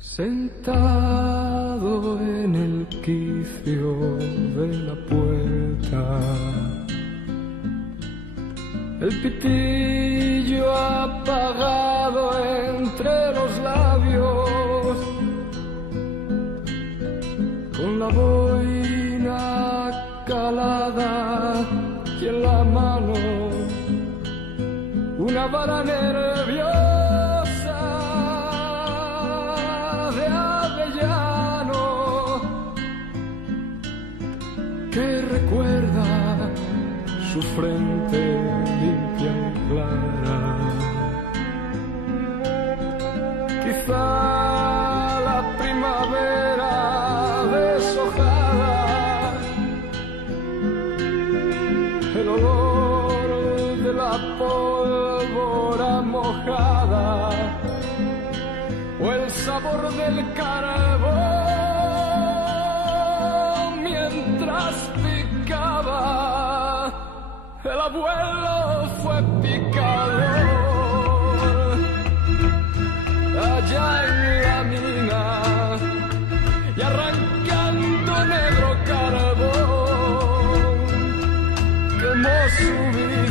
Sentado en el quicio de la puerta, el pitillo apagado entre los labios, con la boina calada y en la mano una vara nerviosa de avellano que recuerda su frente limpia y clara. Quizá la primavera deshojada, el olor de la pólvora mojada o el sabor del carbón mientras picaba. El abuelo fue picador allá en la mina y arrancando negro carbón quemó su vida.